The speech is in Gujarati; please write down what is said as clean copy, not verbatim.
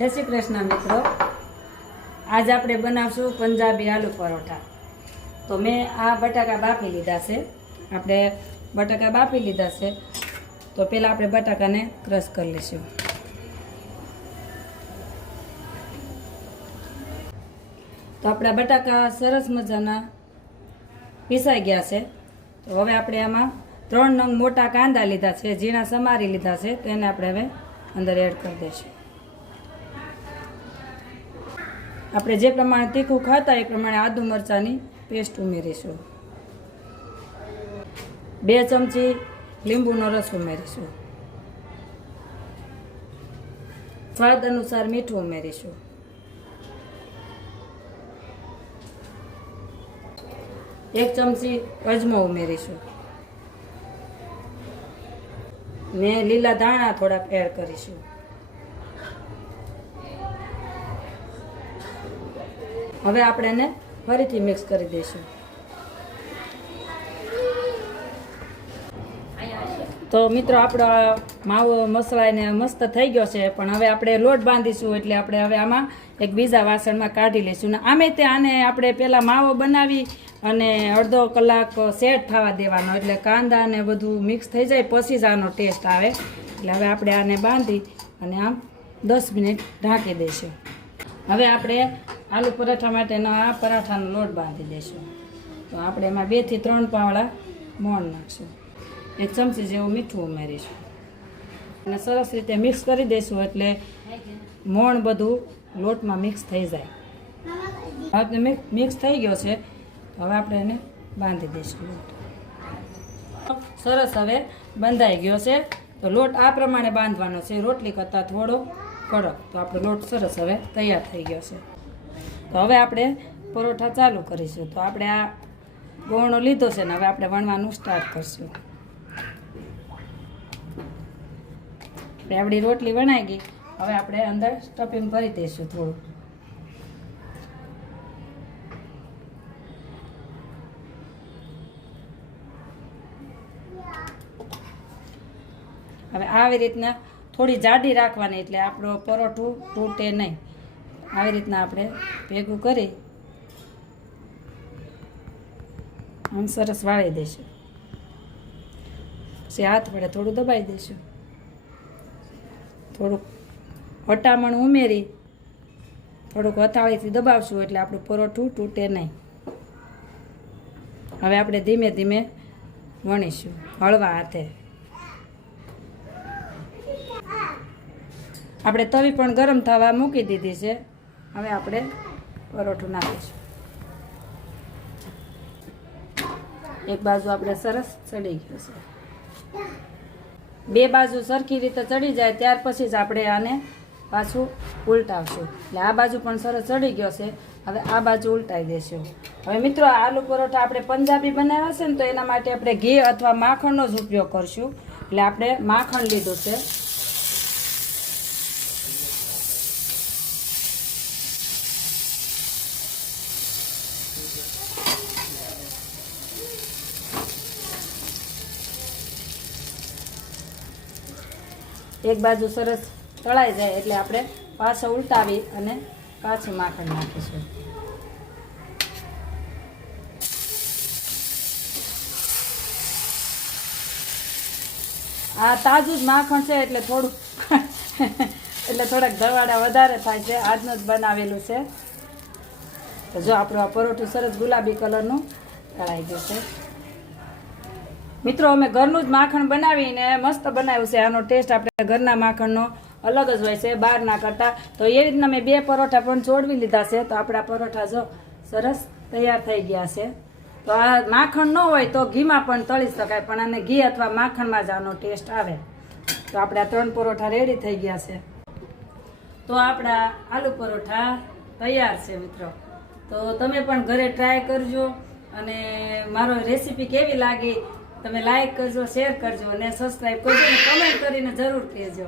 जय श्री कृष्ण मित्रों। आज આપણે બનાવશું પંજાબી આલુ પરોઠા। તો મેં આ બટાકા બાફી લીધા છે। આપણે બટાકા બાફી લીધા છે તો પહેલા આપણે બટાકાને ક્રશ કરી લઈશું। તો આપણા બટાકા સરસ મજાના પીસાઈ ગયા છે। તો હવે આપણે આમાં 3 નંગ મોટા કાંદા લીધા છે, ઝીણા સમારી લીધા છે, તો એને આપણે હવે અંદર એડ કરી દઈશું। આપણે જે પ્રમાણે તીખું ખાતા એ પ્રમાણે આદુ મરચાંની પેસ્ટ ઉમેરીશું। 2 ચમચી લીંબુનો રસ ઉમેરીશું। સ્વાદ અનુસાર મીઠું ઉમેરીશું। 1 ચમચી અજમો ઉમેરીશું ને લીલા ધાણા થોડાક એડ કરીશું। હવે આપણે એને ફરીથી મિક્સ કરી દઈશું। તો મિત્રો આપણો માવો મસળાઈને મસ્ત થઈ ગયો છે, પણ હવે આપણે લોટ બાંધીશું એટલે આપણે હવે આમાં એક બીજા વાસણમાં કાઢી લઈશું। ને આમે તે આને આપણે પહેલાં માવો બનાવી અને અડધો કલાક સેટ થવા દેવાનો, એટલે કાંદા ને બધું મિક્સ થઈ જાય પછી જ આનો ટેસ્ટ આવે। એટલે હવે આપણે આને બાંધી અને આમ 10 મિનિટ ઢાંકી દઈશું। હવે આપણે આલુ પરાઠા માટેનો આ પરાઠાનો લોટ બાંધી દઈશું। તો આપણે એમાં 2 થી 3 પાવડા મોણ નાખશું। 1 ચમચી જેવું મીઠું ઉમેરીશું અને સરસ રીતે મિક્સ કરી દઈશું, એટલે મોણ બધું લોટમાં મિક્સ થઈ જાય। હવે મિક્સ થઈ ગયો છે, હવે આપણે એને બાંધી દઈશું। લોટ સરસ હવે બંધાઈ ગયો છે। તો લોટ આ પ્રમાણે બાંધવાનો છે, રોટલી કરતાં થોડો કડક। તો આપણો લોટ સરસ હવે તૈયાર થઈ ગયો છે। તો હવે આપણે પરોઠા ચાલુ કરીશું। તો આપણે આ ગોળનો લીધો છે ને હવે આપણે વણવાનું સ્ટાર્ટ કરશું। આપણી રોટલી વણાઈ ગઈ, હવે આપણે અંદર સ્ટફિંગ ભરી દઈશું થોડું। હવે આવી રીતના થોડી જાડી રાખવાની, એટલે આપણો પરોઠું તૂટે નહીં। આવી રીતના આપણે ભેગું કરી આમ સરસ વાળી દઈશું। પછી હાથ વડે થોડું દબાઈ દઈશું, થોડુંક વટામણ ઉમેરી થોડુંક હથાળીથી દબાવશું, એટલે આપણું પરોઠું તૂટે નહીં। હવે આપણે ધીમે ધીમે વણીશું હળવા હાથે। આપણે તવી પણ ગરમ થવા મૂકી દીધી છે। હવે આપણે પરોઠું નાખીશું। એક બાજુ આપણે સરસ ચડી ગયું છે, 2 બાજુ સરખી રીતે ચડી જાય ત્યાર પછી જ આપણે આને પાછું ઉલટાવશું। એટલે આ બાજુ પણ સરસ ચડી ગયો છે, હવે આ બાજુ ઉલટાઈ દેશું। હવે મિત્રો આલુ પરોઠા આપણે પંજાબી બનાવ્યા છે ને, તો એના માટે આપણે ઘી અથવા માખણનો જ ઉપયોગ કરશું। એટલે આપણે માખણ લીધું છે। એક બાજુ સરસ તળાઈ જાય એટલે આપણે પાછો ઉલટાવી અને પાછું માખણ નાખીશું। આ તાજું જ માખણ છે એટલે થોડું એટલે થોડાક ધવાડા વધારે થાય છે, આજનું જ બનાવેલું છે। તો જો આપણું આ પરોઠું સરસ ગુલાબી કલરનું તળાઈ ગયું છે। મિત્રો અમે ઘરનું જ માખણ બનાવીને મસ્ત બનાવ્યું છે। આનો ટેસ્ટ આપણે ઘરના માખણનો અલગ જ હોય છે બહારના કરતાં। તો એ રીતના મેં 2 પરોઠા પણ ચોડવી લીધા છે। તો આપણા પરોઠા જો સરસ તૈયાર થઈ ગયા છે। તો આ માખણ ન હોય તો ઘીમાં પણ તળી શકાય, પણ આને ઘી અથવા માખણમાં જ આનો ટેસ્ટ આવે। તો આપણે આ 3 પરોઠા રેડી થઈ ગયા છે। તો આપણા આલુ પરોઠા તૈયાર છે મિત્રો। તો તમે પણ ઘરે ટ્રાય કરજો, અને મારો રેસીપી કેવી લાગી તમે લાઈક કરજો, શેર કરજો અને સબસ્ક્રાઈબ કરજો અને કમેન્ટ કરીને જરૂર કહેજો।